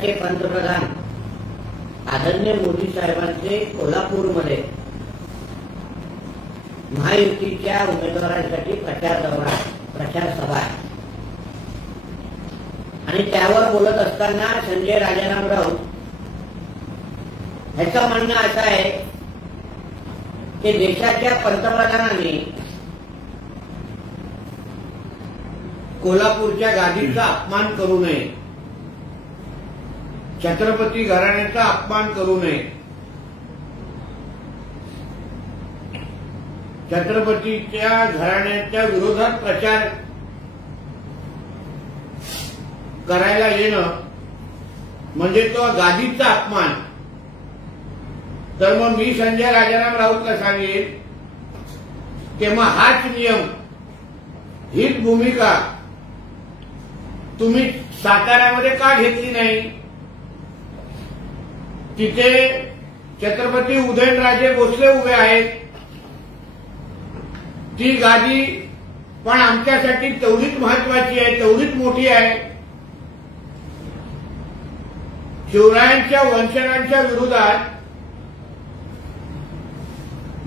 देशाचे पंतप्रधान आदरणीय मोदी साहेबांचे कोल्हापूरमध्ये महायुतीच्या उमेदवारांसाठी प्रचार दौरा प्रचार सभा आहे आणि त्यावर बोलत असताना संजय राजाराम राऊत ह्याचं म्हणणं असं आहे की देशाच्या पंतप्रधानांनी कोल्हापूरच्या गादीचा अपमान करू नये, छत्रपती घराण्याचा अपमान करू नये, छत्रपतीच्या घराण्याच्या विरोधात प्रचार करायला येणं म्हणजे तो गादीचा अपमान. तर मग मी संजय राजाराम राऊतला सांगेन की मग हाच नियम, हीच भूमिका तुम्ही साताऱ्यामध्ये का घेतली नाही? तिथे छत्रपती उदयनराजे भोसले उभे आहेत. ती गादी पण आमच्यासाठी तेवढीच महत्वाची आहे, तेवढीच मोठी आहे. शिवरायांच्या वंशजांच्या विरोधात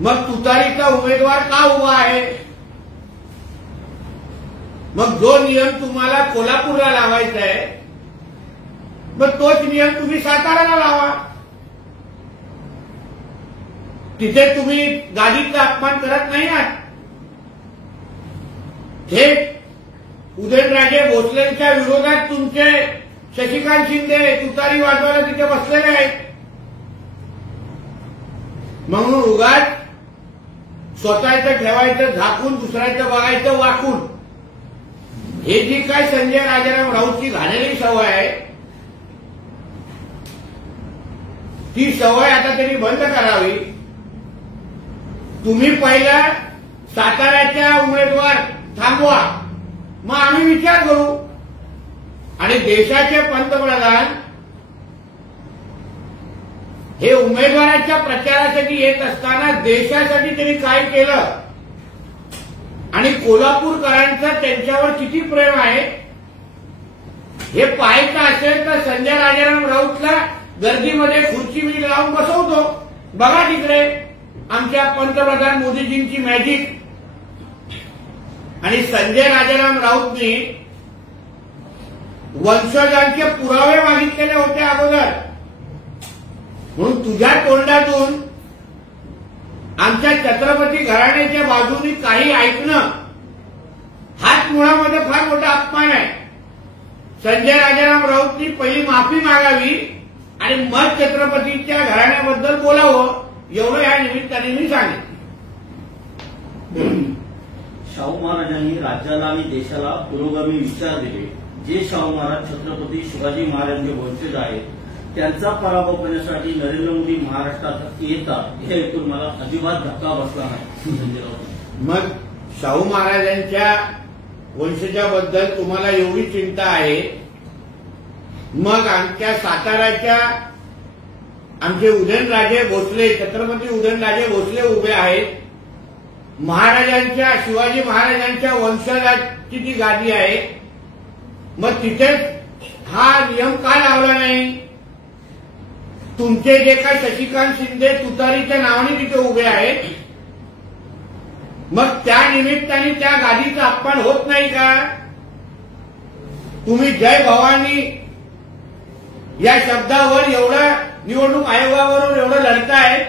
मग तुतारीचा उमेदवार का उभा आहे? मग जो नियम तुम्हाला कोल्हापूरला लावायचा आहे मग तोच नियम तुम्ही साताऱ्याला लावा. तिथे तुम्ही गादीचा अपमान करत नाही आहात. थेट उदयनराजे भोसलेंच्या विरोधात तुमचे शशिकांत शिंदे तुतारी वाजवायला तिथे बसलेले आहेत. म्हणून उगाच स्वतःचं ठेवायचं झाकून, दुसऱ्याचं बघायचं वाकून, हे जी काय संजय राजाराम राऊतची घाणेरडी सवय आहे ती सवय आता त्यांनी बंद करावी. तुम्ही पहिला साताऱ्याच्या उमेदवार थांबवा, मग आम्ही विचार करू. आणि देशाचे पंतप्रधान हे उमेदवाराच्या प्रचारासाठी येत असताना देशासाठी त्यांनी काय केलं आणि कोल्हापूरकरांचं त्यांच्यावर किती प्रेम आहे हे पाहायचं असेल तर संजय राजाराम राऊतला गर्दीमध्ये खुर्ची मी लावून बसवतो. बघा तिकडे आमच्या पंतप्रधान मोदीजींची मॅजिक. आणि संजय राजाराम राऊतनी वंशजांचे पुरावे मागितलेले होते अगोदर. म्हणून तुझ्या तोंडातून आमच्या छत्रपती घराण्याच्या बाजूनी काही ऐकणं हाच मुळामध्ये फार मोठा अपमान आहे. संजय राजाराम राऊतनी पहिली माफी मागावी आणि मग छत्रपतीच्या घराण्याबद्दल बोलावं, एवढं या निमित्ताने मी सांगितलं. शाहू महाराजांनी राज्याला आणि देशाला पुरोगामी विचार दिले. जे शाहू महाराज छत्रपती शिवाजी महाराजांचे वंशज आहेत त्यांचा पराभव करण्यासाठी नरेंद्र मोदी महाराष्ट्रात येतात हे ऐकून मला अजिबात धक्का बसला नाही. संजय राऊत, मग शाहू महाराजांच्या वंशजाबद्दल तुम्हाला एवढी चिंता आहे, मग आमच्या साताऱ्याच्या आमचे उदयनराजे भोसले, छत्रपती उदयनराजे भोसले उभे आहेत. महाराजांच्या, शिवाजी महाराजांच्या वंशजाची ती गादी आहे. मग तिथे हा नियम का लावला नाही? तुमचे जे काय शशिकांत शिंदे तुतारीच्या नावाने तिथे उभे आहेत, मग त्या निमित्ताने त्या गादीचा अपमान होत नाही का? तुम्ही जय भवानी या शब्दावर एवढं निवडणूक आयोगाबरोबर एवढं लढताय,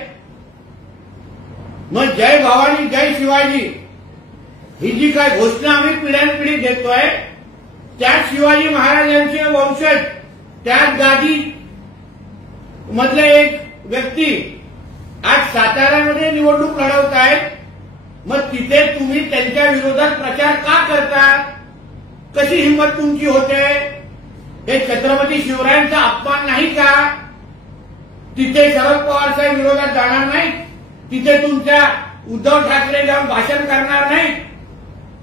मग जय भवानी जय शिवाजी ही जी काय घोषणा आम्ही पिढ्यानपिढी देतोय त्याच शिवाजी महाराजांचे वंशज, त्याच गादी मधले एक व्यक्ती आज साताऱ्यामध्ये निवडणूक लढवत आहेत. मग तिथे तुम्ही त्यांच्या विरोधात प्रचार का करता? कशी हिंमत तुमची होते? हे छत्रपती शिवरायांचा अपमान नाही का? तिथे शरद पवार साहेब विरोधात जाणार नाहीत, तिथे तुमच्या उद्धव ठाकरे जाऊन भाषण करणार नाहीत.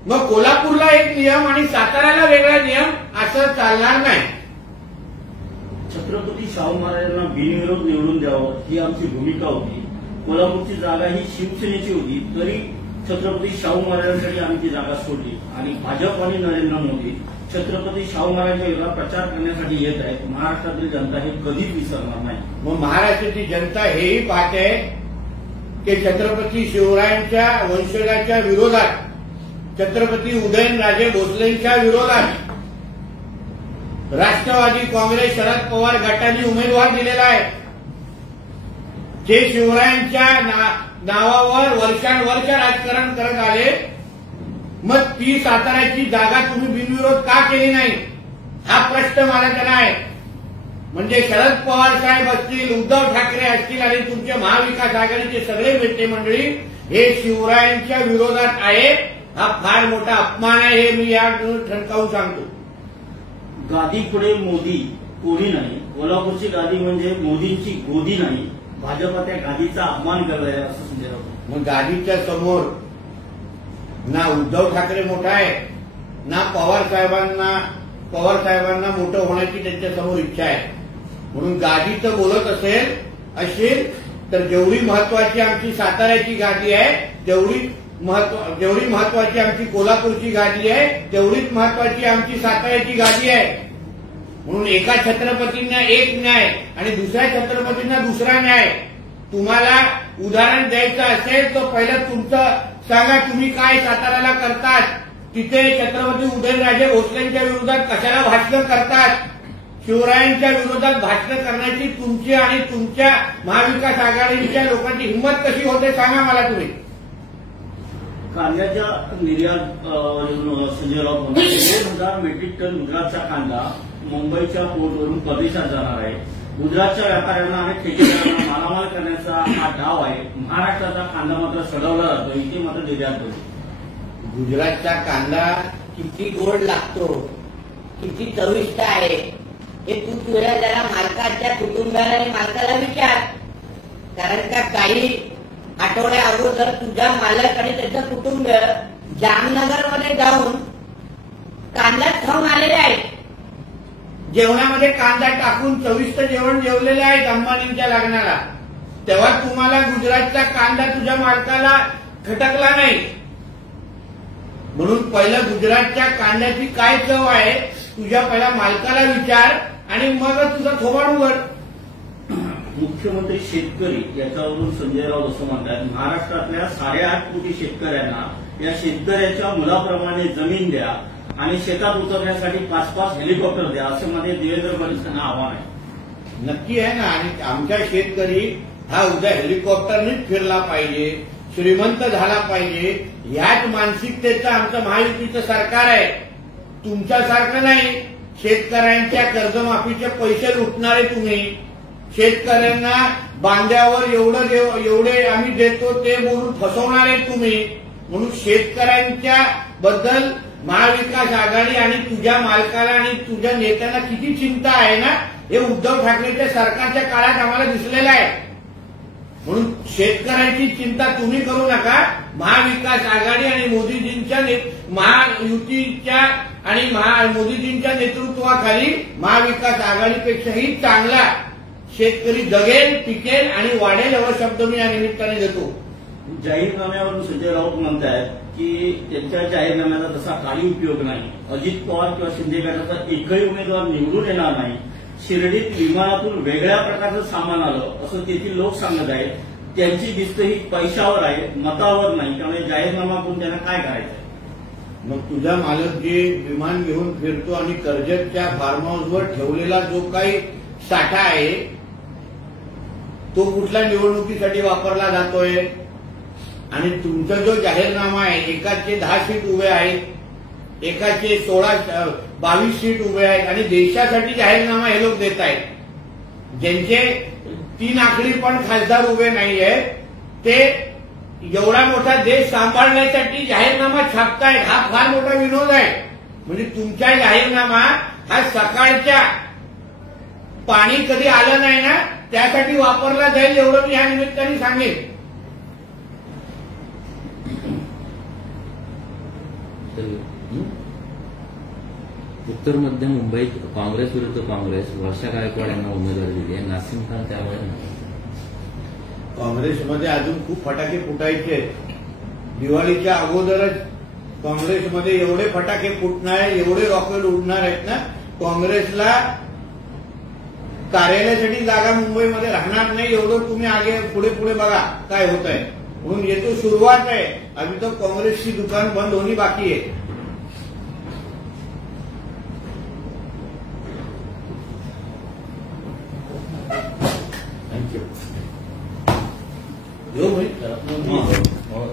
मग कोल्हापूरला एक नियम आणि साताऱ्याला वेगळा नियम असं चालणार नाही. छत्रपती शाहू महाराजांना बिनविरोध निवडून द्यावं ही आमची भूमिका होती. कोल्हापूरची जागा ही शिवसेनेची होती, तरी छत्रपती शाहू महाराजांसाठी आम्ही ती जागा सोडली आणि भाजप आणि नरेंद्र मोदी छत्रपती शाहू महाराजांच्या विरोधात प्रचार करण्यासाठी येत आहेत. महाराष्ट्रातील जनता हे कधीच विसरणार नाही. मग महाराष्ट्राची जनता हेही पाहते की छत्रपती शिवरायांच्या वंशजाच्या विरोधात, छत्रपती उदयनराजे भोसलेंच्या विरोधात राष्ट्रवादी काँग्रेस शरद पवार गटाने उमेदवार दिलेला आहे. जे शिवरायांच्या नावावर वर्षानुवर्ष राजकारण करत आले, मग ती साताऱ्याची जागा तुम्ही बिनविरोध का केली नाही, हा प्रश्न मला त्याला आहे. म्हणजे शरद पवार साहेब असतील, उद्धव ठाकरे असतील आणि तुमचे महाविकास आघाडीचे सगळे नेते मंडळी हे शिवरायांच्या विरोधात आहे. हा फार मोठा अपमान आहे, हे मी या ठणकावून सांगतो. गादी पुढे मोदी कोणी नाही. कोल्हापूरची गादी म्हणजे मोदींची गोदी नाही. भाजपा त्या गादीचा अपमान करत आहे असं संजय राऊत. मग गादीच्या समोर ना उद्धव ठाकरे मोठा आहे, ना पवार साहेबांना मोठं होण्याची त्यांच्या समोर इच्छा आहे. म्हणून गादीचं बोलत असेल तर जेवढी महत्वाची आमची साताऱ्याची गादी आहे, जेवढी महत्वाची आमची कोल्हापूरची गादी आहे, तेवढीच महत्वाची आमची साताऱ्याची गादी आहे. म्हणून एका छत्रपतींना एक न्याय आणि दुसऱ्या छत्रपतींना दुसरा न्याय. तुम्हाला उदाहरण द्यायचं असेल तर पहिलं तुमचं सांगा, तुम्ही काय साताऱ्याला करतात. तिथे छत्रपती उदयनराजे भोसलेंच्या विरोधात कशाला भाषणं करतात. शिवरायांच्या विरोधात भाषणं करण्याची तुमची आणि तुमच्या महाविकास आघाडीच्या लोकांची हिंमत कशी होते सांगा मला तुम्ही. कांद्याच्या निर्यात संजय राऊत म्हणतात 2,000 मेट्रिक टन गुजरातचा कांदा मुंबईच्या पोर्टवरून परदेशात जाणार आहे. गुजरातच्या व्यापाऱ्यांना आणि ठेकेदारांना मालामाल करण्याचा हा डाव आहे. महाराष्ट्राचा कांदा मात्र सडवला जातो, इथे मात्र निर्यात होतो. गुजरातचा कांदा किती गोड लागतो, किती चविष्ट आहे हे तू तुझ्या जरा मालकाच्या कुटुंबाला आणि मालकाला विचार. कारण का काही आठवड्या अगोदर तुझा मालक आणि त्याचं कुटुंब जामनगरमध्ये जाऊन कांदा खाऊन आलेले आहेत. जेवणामध्ये कांदा टाकून चविष्ट जेवण जेवलेले आहेत अंबानींच्या लग्नाला. तेव्हा तुम्हाला गुजरातचा कांदा तुझ्या मालकाला खटकला नाही. म्हणून पहिलं गुजरातच्या कांद्याची काय चव आहे तुझ्या पहिल्या मालकाला विचार आणि मग तुझं थोबाड उघड. मुख्यमंत्री शेतकरी याच्यावरून संजय राऊत असं म्हणतात, महाराष्ट्रातल्या 8.5 कोटी शेतकऱ्यांना या शेतकऱ्याच्या मुलाप्रमाणे जमीन द्या आणि शेतात उतरण्यासाठी 5-5 हेलिकॉप्टर द्या, असं मध्ये देवेंद्र फडणवीस यांना आव्हान आहे. नक्की आहे ना. आणि आमच्या शेतकरी हा उद्या हेलिकॉप्टरनेच फिरला पाहिजे, श्रीमंत झाला पाहिजे, ह्याच मानसिकतेचं आमचं महायुतीचं सरकार आहे. तुमच्यासारखं नाही. शेतकऱ्यांच्या कर्जमाफीचे पैसे लुटणारे तुम्ही, शेतकऱ्यांना बांध्यावर एवढे आम्ही देतो ते बोलून फसवणारे तुम्ही. म्हणून शेतकऱ्यांच्या बद्दल महाविकास आघाडी आणि तुझ्या मालकाला आणि तुझ्या नेत्यांना किती चिंता आहे ना, हे उद्धव ठाकरेच्या सरकारच्या काळात आम्हाला दिसलेलं आहे. म्हणून शेतकऱ्यांची चिंता तुम्ही करू नका. महाविकास आघाडी आणि मोदीजींच्या महायुतीच्या आणि मोदीजींच्या नेतृत्वाखाली महाविकास आघाडीपेक्षाही चांगला शेतकरी जगेल, टिकेल आणि वाढेल एवढा शब्द मी या निमित्ताने देतो. जाहीरनाम्यावरून संजय राऊत म्हणतात की त्यांच्या जाहीरनाम्याचा तसा काही उपयोग नाही. अजित पवार किंवा शिंदे गटाचा एकही उमेदवार निवडून येणार नाही. शिर्डीत विमानातून वेगळ्या प्रकारचं सामान आलं असं तेथील लोक सांगत आहेत. त्यांची दिस्त ही पैशावर आहे, मतावर नाही. त्यामुळे जाहीरनामा करून त्यांना काय करायचं. मग तुझा मालक जे विमान घेऊन फिरतो आणि कर्जतच्या फार्म हाऊसवर ठेवलेला जो काही साठा आहे तो कुठल्या निवडणुकीसाठी वापरला जातोय. आणि तुमचा जो जाहीरनामा आहे, एकाचे 10 सीट उभे आहेत, एकाचे 22 सीट उभे आहेत आणि देशासाठी जाहीरनामा हे लोक देत आहेत. ज्यांचे 3 आकडी पण खासदार उभे नाहीये ते एवढा मोठा देश सांभाळण्यासाठी जाहीरनामा छापतायत. हा फार मोठा विनोद आहे. म्हणजे तुमचा जाहीरनामा हा सकाळच्या पाणी कधी आलं नाही ना त्यासाठी वापरला जाईल एवढं मी ह्या निमित्ताने सांगेन. उत्तर मध्य मुंबईत काँग्रेस विरुद्ध काँग्रेस वर्षा गायकवाड यांना उमेदवारी दिली आहे. नासिम खान त्यामुळे काँग्रेसमध्ये अजून खूप फटाके फुटायचे. दिवाळीच्या अगोदरच काँग्रेसमध्ये एवढे फटाके फुटणार आहेत, एवढे रॉकेट उडणार आहेत ना, काँग्रेसला कार्यालयासाठी जागा मुंबईमध्ये राहणार नाही, एवढं तुम्ही आगे पुढे पुढे बघा काय होत आहे. म्हणून ये तो सुरुवात आहे, अभी तो काँग्रेसची दुकान बंद होणी बाकी आहे. थँक्यू. हो.